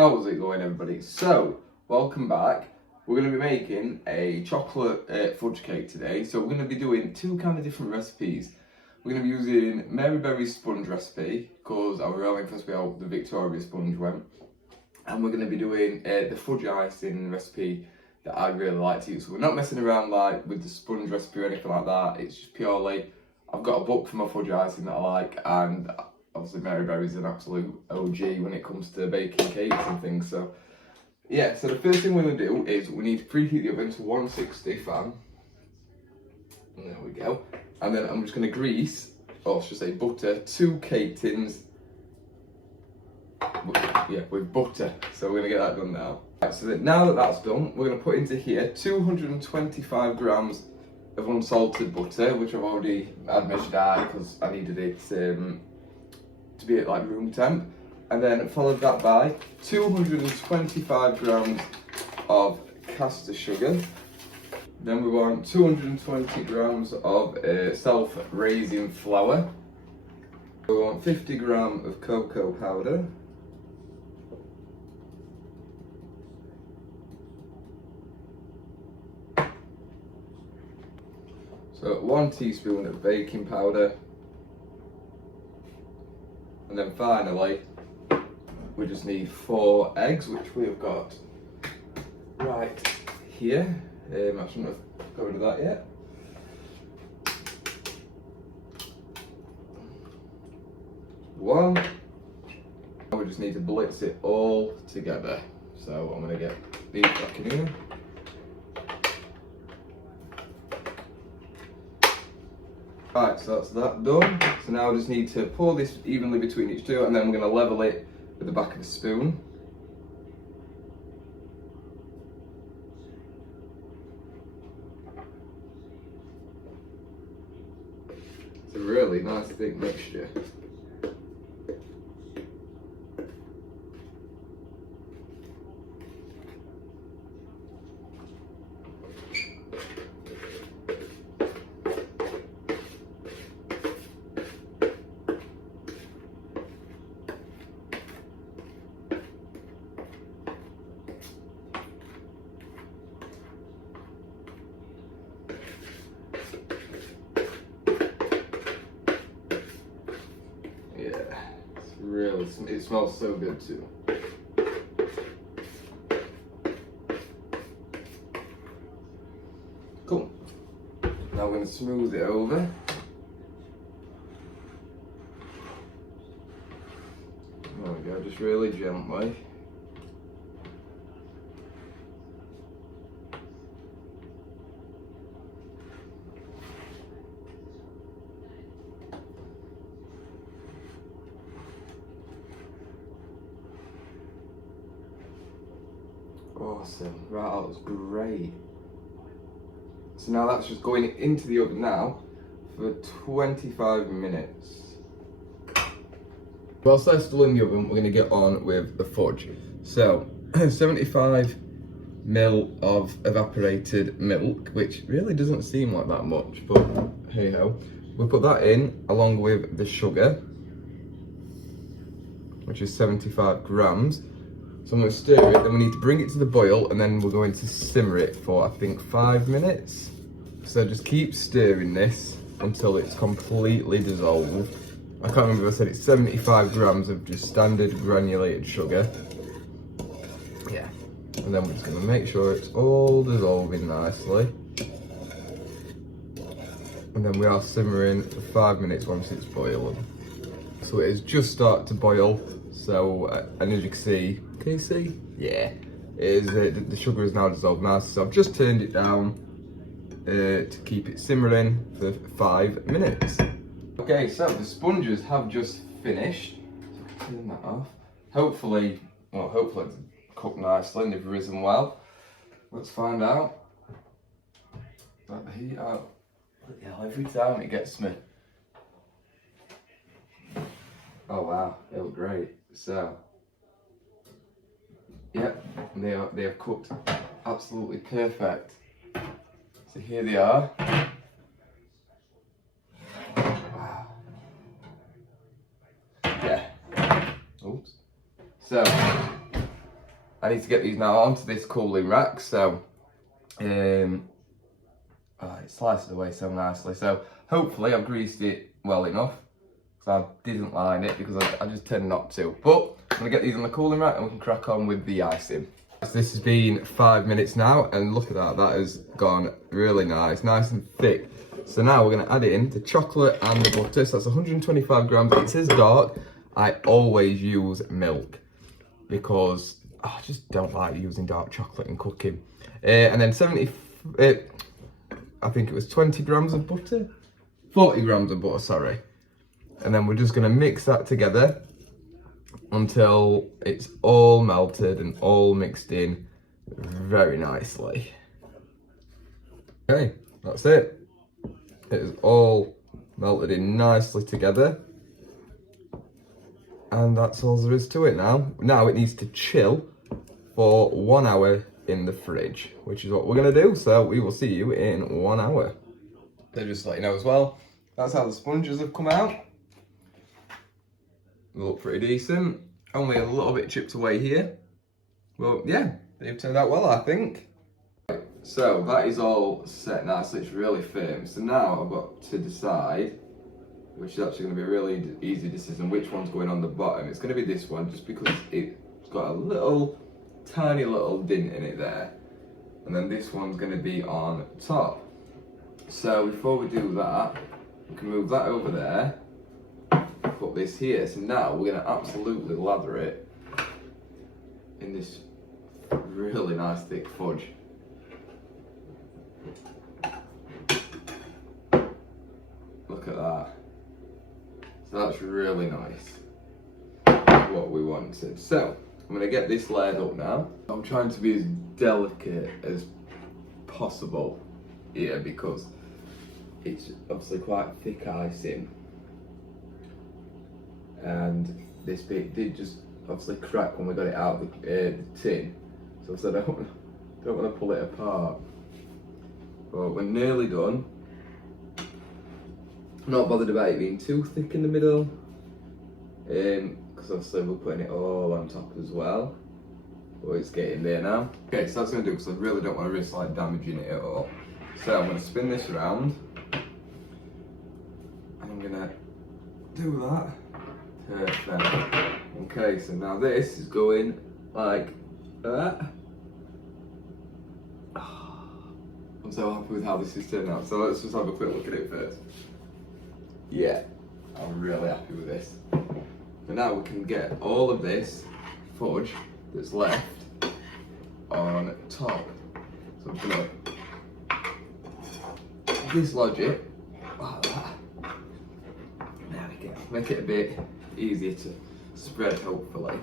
How's it going, everybody? So, welcome back. We're going to be making a chocolate fudge cake today. So we're going to be doing two kind of different recipes. We're going to be using Mary Berry's sponge recipe, because I was really impressed with how the Victoria sponge went. And we're going to be doing the fudge icing recipe that I really like to use. So we're not messing around like with the sponge recipe or anything like that. It's just purely, I've got a book for my fudge icing that I like, and obviously Mary Berry's an absolute OG when it comes to baking cakes and things. So yeah, so the first thing we're going to do is we need to preheat the oven to 160 fan. And there we go. And then I'm just going to grease, or should I say butter, 2 cake tins. Yeah, with butter. So we're going to get that done now. Right, so now that that's done, we're going to put into here 225 grams of unsalted butter, which I've already had measured out because I needed it to be at like room temp, and then followed that by 225 grams of caster sugar. Then we want 220 grams of self-raising flour. We want 50 grams of cocoa powder. So 1 teaspoon of baking powder. And then finally, we just need 4 eggs, which we have got right here. I shouldn't have got rid of that yet. One. And we just need to blitz it all together. So I'm going to get these back in here. Right, so that's that done. So now I just need to pour this evenly between each two, and then we're going to level it with the back of the spoon. It's a really nice thick mixture. Really, it smells so good too. Cool. Now I'm going to smooth it over. There we go, just really gently. Awesome, right, that was great. So now that's just going into the oven now for 25 minutes. Whilst that's still in the oven, we're going to get on with the fudge. So 75 ml of evaporated milk, which really doesn't seem like that much, but hey ho. We'll put that in along with the sugar, which is 75 grams. So I'm going to stir it, then we need to bring it to the boil, and then we're going to simmer it for, I think, 5 minutes. So just keep stirring this until it's completely dissolved. I can't remember if I said it's 75 grams of just standard granulated sugar. Yeah. And then we're just going to make sure it's all dissolving nicely. And then we are simmering for 5 minutes once it's boiling. So it has just started to boil. So, and as you can you see? Yeah, the sugar is now dissolved nice. So I've just turned it down to keep it simmering for 5 minutes. Okay, so the sponges have just finished. So I can turn that off. Hopefully it's cooked nicely and they've risen well. Let's find out. Let the heat out. Yeah, every time it gets me. Oh wow, they look great. So, yep, they have cooked absolutely perfect. So here they are. Wow. Yeah. Oops. So I need to get these now onto this cooling rack. So, it slices away so nicely. So hopefully I've greased it well enough, because I didn't line it because I just tend not to. But I'm gonna get these on the cooling rack and we can crack on with the icing. So this has been 5 minutes now, and look at that, that has gone really nice and thick. So now we're gonna add in the chocolate and the butter. So that's 125 grams. It says dark. I always use milk because I just don't like using dark chocolate in cooking. And then I think it was 20 grams of butter, 40 grams of butter, sorry. And then we're just gonna mix that together until it's all melted and all mixed in very nicely. Okay, that's it. It is all melted in nicely together. And that's all there is to it now. Now it needs to chill for 1 hour in the fridge, which is what we're gonna do. So we will see you in 1 hour. So just to let you know as well, that's how the sponges have come out. They look pretty decent. Only a little bit chipped away here. Well, yeah, they've turned out well, I think. So that is all set nicely, it's really firm. So now I've got to decide, which is actually going to be a really easy decision, which one's going on the bottom. It's going to be this one, just because it's got a little, tiny little dint in it there. And then this one's going to be on top. So before we do that, we can move that over there, put this here. So now we're going to absolutely lather it in this really nice thick fudge. Look at that. So that's really nice. That's what we wanted. So I'm going to get this layered up now. I'm trying to be as delicate as possible here because it's obviously quite thick icing. And this bit did just obviously crack when we got it out of the tin. So I don't want to pull it apart. But we're nearly done. Not bothered about it being too thick in the middle, because obviously we're putting it all on top as well. But it's getting there now. Okay, so that's what I'm going to do, because I really don't want to risk like damaging it at all. So I'm going to spin this around, and I'm going to do that. Perfect. Okay, so now this is going like that. I'm so happy with how this is turned out. So let's just have a quick look at it first. Yeah, I'm really happy with this. So now we can get all of this fudge that's left on top. So I'm just gonna dislodge it like that. There we go. Make it a bit easier to spread, hopefully.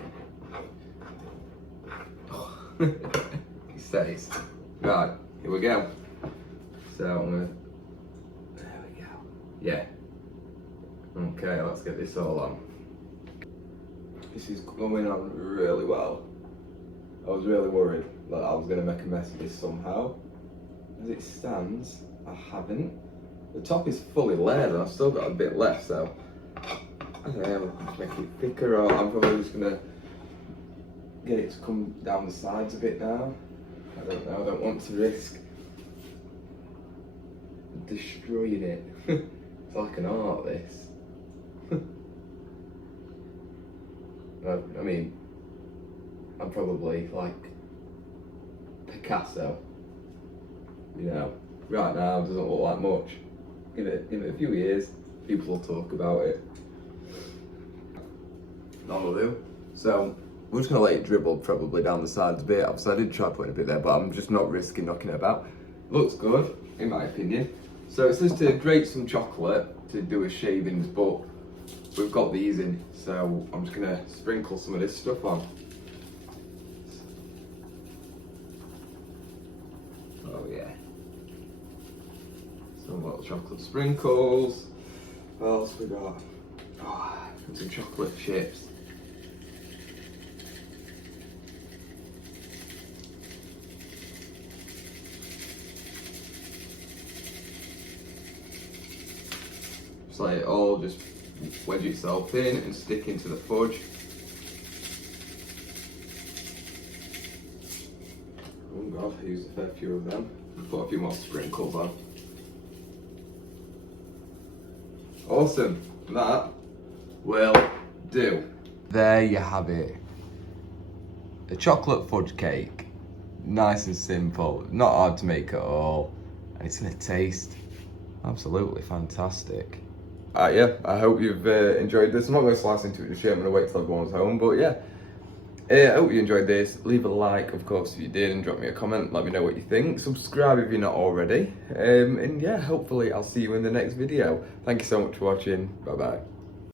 Oh. It stays. Right, here we go. So I'm gonna, there we go. Yeah. Okay, let's get this all on. This is going on really well. I was really worried that I was going to make a mess of this somehow. As it stands, I haven't. The top is fully layered and I've still got a bit left, so I don't know, I'll just make it thicker, or I'm probably just going to get it to come down the sides a bit now. I don't know, I don't want to risk destroying it. It's like an art, this. I mean, I'm probably like Picasso, you know. Right now, it doesn't look like much. Give it a few years, people will talk about it. That'll do. So we're just gonna let it dribble probably down the sides a bit. Obviously, I did try putting a bit there, but I'm just not risking knocking it about. Looks good, in my opinion. So it says to grate some chocolate to do a shavings, but we've got these in, so I'm just gonna sprinkle some of this stuff on. Oh yeah. Some little chocolate sprinkles. What else we got? Oh, and some chocolate chips. Just let it all just wedge itself in and stick into the fudge. Oh god, I used a fair few of them. Put a few more sprinkles on. Awesome, that will do. There you have it. A chocolate fudge cake. Nice and simple, not hard to make at all. And it's gonna taste absolutely fantastic. Yeah, I hope you've enjoyed this. I'm not going to slice into it just yet, I'm going to wait till everyone's home, but yeah. I hope you enjoyed this. Leave a like, of course, if you did, and drop me a comment. Let me know what you think. Subscribe if you're not already. And yeah, hopefully I'll see you in the next video. Thank you so much for watching. Bye-bye.